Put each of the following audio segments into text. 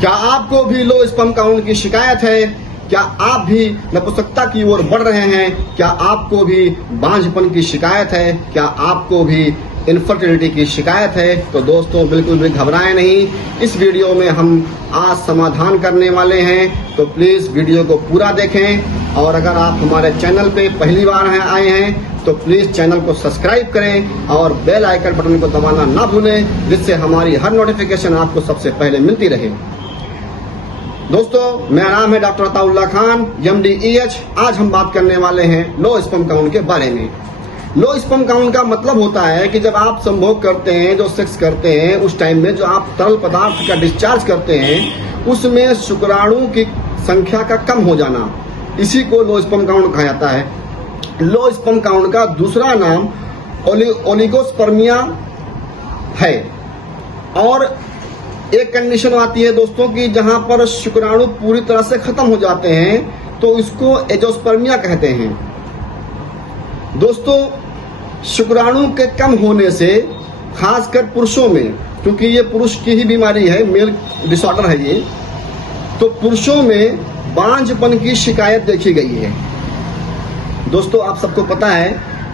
क्या आपको भी लो स्पर्म काउंट की शिकायत है? क्या आप भी नपुंसकता की ओर बढ़ रहे हैं? क्या आपको भी बांझपन की शिकायत है? क्या आपको भी इनफर्टिलिटी की शिकायत है? तो दोस्तों बिल्कुल भी घबराएं नहीं, इस वीडियो में हम आज समाधान करने वाले हैं। तो प्लीज वीडियो को पूरा देखें, और अगर आप हमारे चैनल पे पहली बार आए हैं तो प्लीज चैनल को सब्सक्राइब करें और बेल आइकन बटन को दबाना ना भूलें, जिससे हमारी हर नोटिफिकेशन आपको सबसे पहले मिलती रहे। दोस्तों मेरा नाम है डॉक्टर अताउल्लाह खान, MD/EH। आज हम बात करने वाले हैं लो स्पर्म काउंट के बारे में। लो स्पर्म काउंट का मतलब होता है कि जब आप संभोग करते हैं, जो सेक्स करते हैं, उस टाइम में जो आप तरल पदार्थ का डिस्चार्ज करते हैं, उसमें शुक्राणु की संख्या का कम हो जाना, इसी को लो स्पर्म काउंट कहा जाता है। लो स्पर्म काउंट का दूसरा नाम ओलिगोस्पर्मिया है। और एक कंडीशन आती है दोस्तों कि जहां पर शुक्राणु पूरी तरह से खत्म हो जाते हैं तो इसको एजोस्पर्मिया कहते हैं। दोस्तों शुक्राणु के कम होने से खासकर पुरुषों में, क्योंकि ये पुरुष की ही बीमारी है, मेल डिसऑर्डर है ये, तो पुरुषों में बांझपन की शिकायत देखी गई है। दोस्तों आप सबको पता है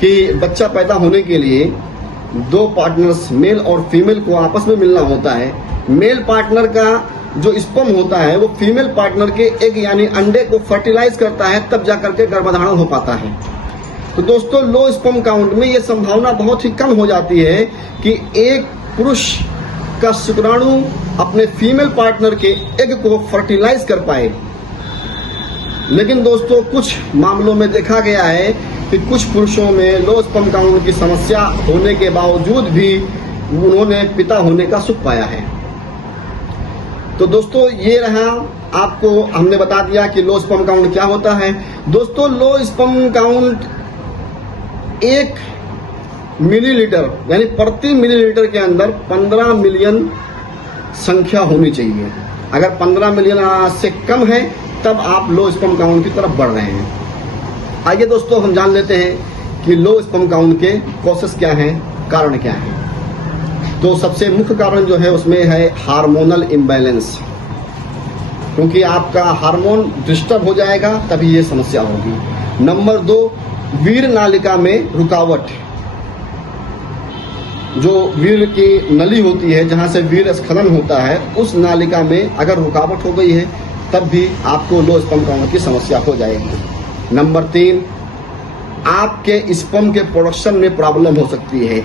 कि बच्चा पैदा होने के लिए दो पार्टनर्स मेल और फीमेल को आपस में मिलना होता है। मेल पार्टनर का जो स्पर्म होता है वो फीमेल पार्टनर के एग यानी अंडे को फर्टिलाइज करता है, तब जाकर के गर्भधारण हो पाता है। तो दोस्तों लो स्पर्म काउंट में ये संभावना बहुत ही कम हो जाती है कि एक पुरुष का शुक्राणु अपने फीमेल पार्टनर के एग को फर्टिलाइज कर पाए। लेकिन दोस्तों कुछ मामलों में देखा गया है कि कुछ पुरुषों में लो स्पर्म काउंट की समस्या होने के बावजूद भी उन्होंने पिता होने का सुख पाया है। तो दोस्तों ये रहा, आपको हमने बता दिया कि लो स्पर्म काउंट क्या होता है। दोस्तों लो स्पर्म काउंट 1 मिलीलीटर यानी प्रति मिलीलीटर के अंदर 15 मिलियन संख्या होनी चाहिए। अगर 15 मिलियन से कम है तब आप लो स्पर्म काउंट की तरफ बढ़ रहे हैं। आइए दोस्तों हम जान लेते हैं कि लो स्पर्म काउंट के कॉजेस क्या हैं, कारण क्या हैं। तो सबसे मुख्य कारण जो है उसमें है हार्मोनल इम्बैलेंस, क्योंकि आपका हार्मोन डिस्टर्ब हो जाएगा तभी ये समस्या होगी। नंबर 2, वीर्य नालिका में रुकावट। जो वीर्य की नली होती है जहां से वीर्य स्खलन होता है, उस नालिका में अगर रुकावट हो गई है तब भी आपको लो स्पर्म काउंट की समस्या हो जाएगी। नंबर 3, आपके स्पर्म के प्रोडक्शन में प्रॉब्लम हो सकती है,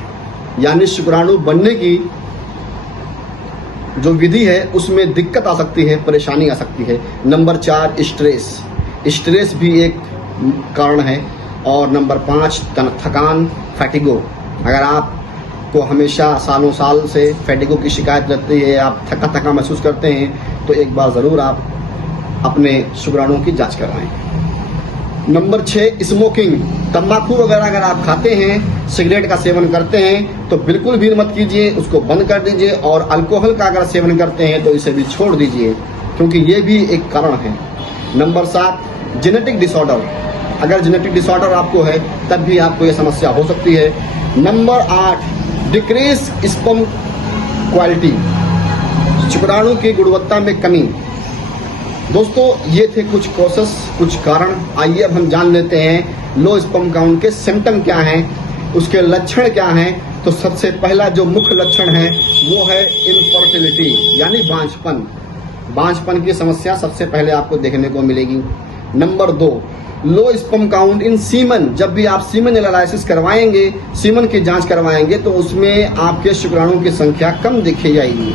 यानी शुक्राणु बनने की जो विधि है उसमें दिक्कत आ सकती है, परेशानी आ सकती है। नंबर 4, स्ट्रेस भी एक कारण है। और नंबर 5, थकान, फैटिगो। अगर आपको हमेशा सालों साल से फैटिगो की शिकायत रहती है, आप थका थका महसूस करते हैं, तो एक बार ज़रूर आप अपने शुक्राणुओं की जांच करवाएं। Number 6, smoking. तंबाकू वगैरह अगर आप खाते हैं, सिगरेट का सेवन करते हैं तो बिल्कुल भी मत कीजिए, उसको बंद कर दीजिए। और अल्कोहल का अगर सेवन करते हैं तो इसे भी छोड़ दीजिए, क्योंकि ये भी एक कारण है। Number 7, genetic disorder. अगर जेनेटिक डिसऑर्डर आपको है तब भी आपको ये समस्या हो सकती है। Number 8, decrease sperm quality. शुक्राणु की गुणवत्ता में कमी। दोस्तों ये थे कुछ कॉजेस, कुछ कारण। आइए अब हम जान लेते हैं लो स्पर्म काउंट के सिम्टम क्या हैं, उसके लक्षण क्या हैं। तो सबसे पहला जो मुख्य लक्षण है वो है इनफर्टिलिटी यानी बांझपन। बांझपन की समस्या सबसे पहले आपको देखने को मिलेगी। Number 2, low sperm count in semen. जब भी आप सीमन एनालिसिस करवाएंगे, सीमन की जांच करवाएंगे, तो उसमें आपके शुक्राणु की संख्या कम देखी जाएगी,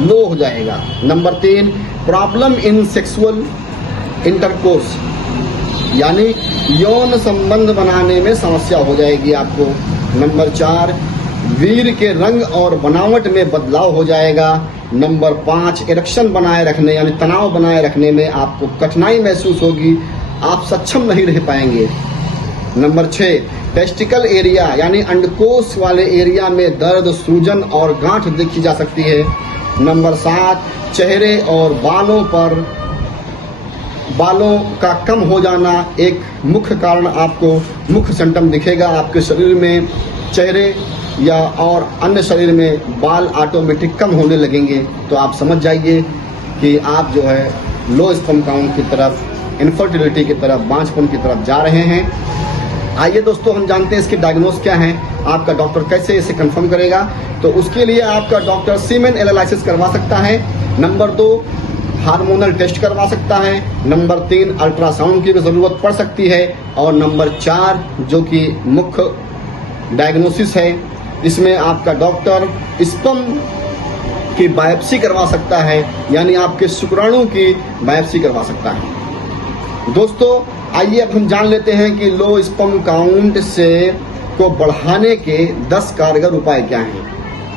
लो हो जाएगा। Number 3, problem in sexual intercourse, यानी यौन संबंध बनाने में समस्या हो जाएगी आपको। नंबर 4, वीर्य के रंग और बनावट में बदलाव हो जाएगा। नंबर 5, इरेक्शन बनाए रखने यानी तनाव बनाए रखने में आपको कठिनाई महसूस होगी, आप सक्षम नहीं रह पाएंगे। नंबर 6, टेस्टिकल एरिया यानी अंडकोश वाले एरिया में दर्द, सूजन और गांठ देखी जा सकती है। नंबर 7, चेहरे और बालों का कम हो जाना एक मुख्य कारण, आपको मुख्य सिम्टम दिखेगा आपके शरीर में। चेहरे या और अन्य शरीर में बाल ऑटोमेटिक कम होने लगेंगे, तो आप समझ जाइए कि आप जो है लो स्पर्म काउंट की तरफ, इनफर्टिलिटी की तरफ, बांझपन की तरफ जा रहे हैं। आइए दोस्तों, हम जानते हैं इसके डायग्नोज क्या है, आपका डॉक्टर कैसे इसे कंफर्म करेगा। तो उसके लिए आपका डॉक्टर सीमेन एनालिसिस करवा सकता है। नंबर 2, हार्मोनल टेस्ट करवा सकता है। नंबर 3, अल्ट्रासाउंड की भी ज़रूरत पड़ सकती है। और नंबर 4, जो कि मुख्य डायग्नोसिस है, इसमें आपका डॉक्टर स्पर्म की बायोप्सी करवा सकता है, यानी आपके शुक्राणु की बायोप्सी करवा सकता है। दोस्तों आइए अब हम जान लेते हैं कि लो स्पर्म काउंट से को बढ़ाने के 10 कारगर उपाय क्या हैं।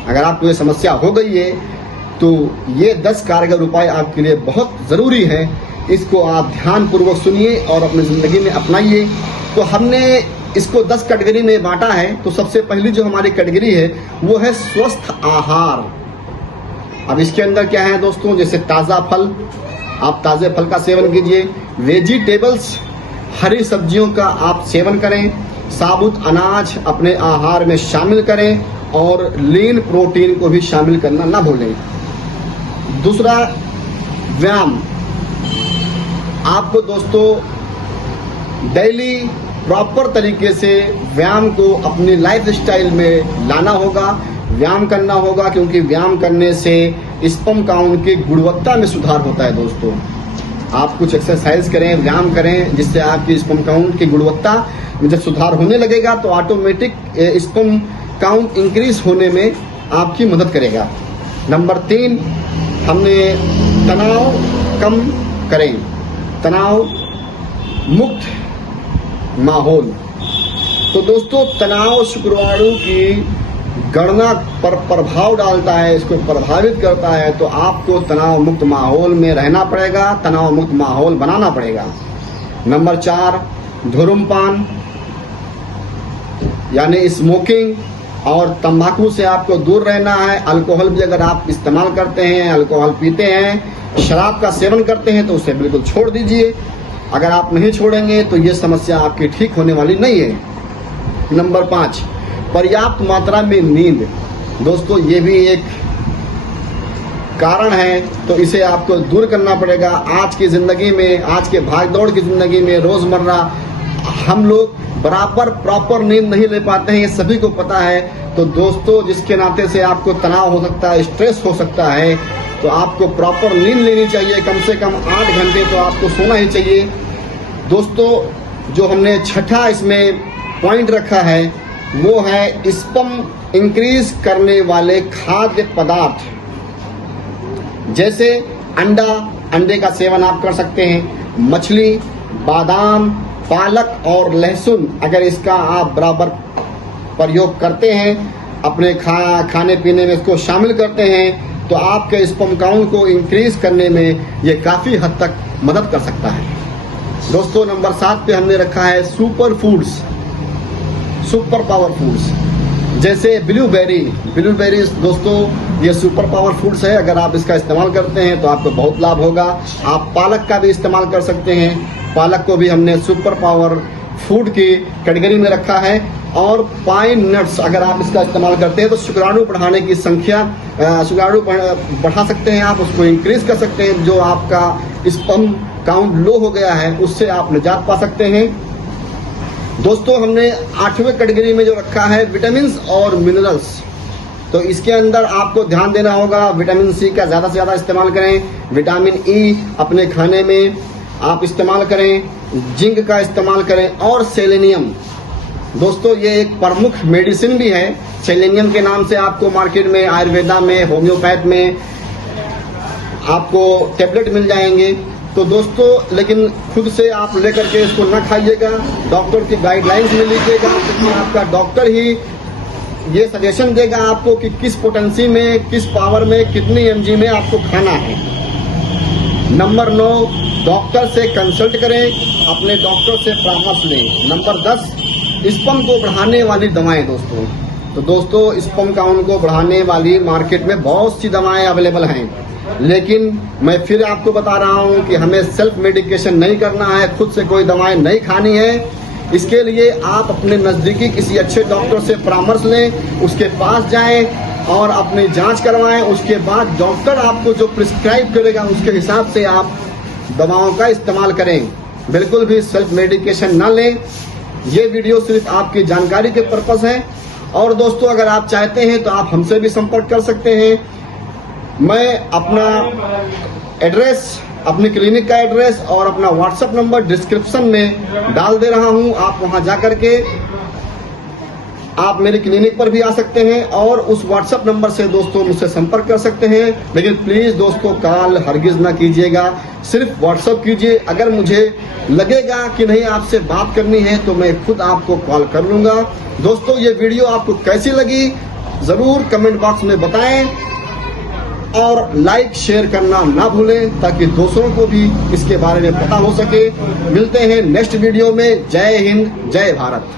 अगर आपको ये समस्या हो गई है तो ये 10 कारगर उपाय आपके लिए बहुत ज़रूरी है। इसको आप ध्यानपूर्वक सुनिए और अपनी ज़िंदगी में अपनाइए। तो हमने इसको 10 कैटेगरी में बांटा है। तो सबसे पहली जो हमारी कैटेगरी है वो है स्वस्थ आहार। अब इसके अंदर क्या है दोस्तों, जैसे ताज़ा फल, आप ताज़े फल का सेवन कीजिए। वेजिटेबल्स, हरी सब्जियों का आप सेवन करें। साबुत अनाज अपने आहार में शामिल करें और लीन प्रोटीन को भी शामिल करना ना भूलें। दूसरा, व्यायाम। आपको दोस्तों डेली प्रॉपर तरीके से व्यायाम को अपनी लाइफ स्टाइल में लाना होगा, व्यायाम करना होगा, क्योंकि व्यायाम करने से स्पर्म काउंट की गुणवत्ता में सुधार होता है। दोस्तों आप कुछ एक्सरसाइज करें, व्यायाम करें, जिससे आपकी स्पर्म काउंट की गुणवत्ता में जब सुधार होने लगेगा तो ऑटोमेटिक स्पर्म काउंट इंक्रीज होने में आपकी मदद करेगा। नंबर 3, हमने तनाव कम करें, तनाव मुक्त माहौल। तो दोस्तों तनाव शुक्राणु की गणना पर प्रभाव डालता है, इसको प्रभावित करता है। तो आपको तनाव मुक्त माहौल में रहना पड़ेगा, तनाव मुक्त माहौल बनाना पड़ेगा। नंबर 4, धूम्रपान यानी स्मोकिंग और तंबाकू से आपको दूर रहना है। अल्कोहल भी अगर आप इस्तेमाल करते हैं, अल्कोहल पीते हैं, शराब का सेवन करते हैं तो उसे बिल्कुल छोड़ दीजिए। अगर आप नहीं छोड़ेंगे तो ये समस्या आपकी ठीक होने वाली नहीं है। नंबर 5, पर्याप्त मात्रा में नींद। दोस्तों ये भी एक कारण है, तो इसे आपको दूर करना पड़ेगा। आज की ज़िंदगी में, आज के भागदौड़ की ज़िंदगी में रोज़मर्रा हम लोग बराबर प्रॉपर नींद नहीं ले पाते हैं, ये सभी को पता है। तो दोस्तों जिसके नाते से आपको तनाव हो सकता है, स्ट्रेस हो सकता है, तो आपको प्रॉपर नींद लेनी चाहिए। कम से कम 8 घंटे तो आपको सोना ही चाहिए। दोस्तों जो हमने छठा इसमें पॉइंट रखा है वो है स्पर्म इंक्रीज करने वाले खाद्य पदार्थ, जैसे अंडा, अंडे का सेवन आप कर सकते हैं। मछली, बादाम, पालक और लहसुन, अगर इसका आप बराबर प्रयोग करते हैं, अपने खाने पीने में इसको शामिल करते हैं, तो आपके स्पर्म काउंट को इंक्रीज करने में ये काफ़ी हद तक मदद कर सकता है। दोस्तों नंबर 7 पे हमने रखा है super foods, super power foods, जैसे ब्लूबेरी दोस्तों ये सुपर पावर फूड्स है। अगर आप इसका इस्तेमाल करते हैं तो आपको बहुत लाभ होगा। आप पालक का भी इस्तेमाल कर सकते हैं, पालक को भी हमने सुपर पावर फूड की कैटेगरी में रखा है। और पाइन नट्स, अगर आप इसका इस्तेमाल करते हैं तो शुक्राणु बढ़ाने की संख्या, शुक्राणु बढ़ा सकते हैं, आप उसको इंक्रीज कर सकते हैं। जो आपका स्पर्म काउंट लो हो गया है उससे आप निजात पा सकते हैं। दोस्तों हमने 8वें कैटेगरी में जो रखा है विटामिन और मिनरल्स, तो इसके अंदर आपको ध्यान देना होगा। विटामिन सी का ज़्यादा से ज़्यादा इस्तेमाल करें, विटामिन ई अपने खाने में आप इस्तेमाल करें, जिंक का इस्तेमाल करें और सेलेनियम। दोस्तों ये एक प्रमुख मेडिसिन भी है, सेलेनियम के नाम से आपको मार्केट में, आयुर्वेदा में, होम्योपैथ में आपको टैबलेट मिल जाएंगे। तो दोस्तों लेकिन खुद से आप लेकर के इसको ना खाइएगा, डॉक्टर की गाइडलाइंस में लीजिएगा, क्योंकि आपका डॉक्टर ही ये सजेशन देगा आपको कि किस पोटेंसी में, किस पावर में, कितनी एमजी में आपको खाना है। नंबर 9, डॉक्टर से कंसल्ट करें, अपने डॉक्टर से परामर्श लें। नंबर 10, स्पर्म को बढ़ाने वाली दवाएं। दोस्तों तो दोस्तों स्पर्म काउंट को बढ़ाने वाली मार्केट में बहुत सी दवाएं अवेलेबल हैं, लेकिन मैं फिर आपको बता रहा हूं कि हमें सेल्फ मेडिकेशन नहीं करना है, खुद से कोई दवाएं नहीं खानी है। इसके लिए आप अपने नज़दीकी किसी अच्छे डॉक्टर से परामर्श लें, उसके पास जाएं, और अपनी जांच करवाएं। उसके बाद डॉक्टर आपको जो प्रिस्क्राइब करेगा उसके हिसाब से आप दवाओं का इस्तेमाल करें। बिल्कुल भी सेल्फ मेडिकेशन ना लें। ये वीडियो सिर्फ आपकी जानकारी के पर्पस है। और दोस्तों, अगर आप चाहते हैं तो आप हमसे भी संपर्क कर सकते हैं। मैं अपना एड्रेस, अपनी क्लिनिक का एड्रेस और अपना व्हाट्सएप नंबर डिस्क्रिप्शन में डाल दे रहा हूं। आप वहां जाकर के आप मेरी क्लिनिक पर भी आ सकते हैं और उस व्हाट्सएप नंबर से दोस्तों मुझसे संपर्क कर सकते हैं। लेकिन प्लीज दोस्तों, कॉल हरगिज ना कीजिएगा, सिर्फ व्हाट्सएप कीजिए। अगर मुझे लगेगा कि नहीं आपसे बात करनी है तो मैं खुद आपको कॉल कर लूंगा। दोस्तों, ये वीडियो आपको कैसी लगी जरूर कमेंट बॉक्स में बताएं और लाइक शेयर करना ना भूलें ताकि दूसरों को भी इसके बारे में पता हो सके। मिलते हैं नेक्स्ट वीडियो में। जय हिंद, जय भारत।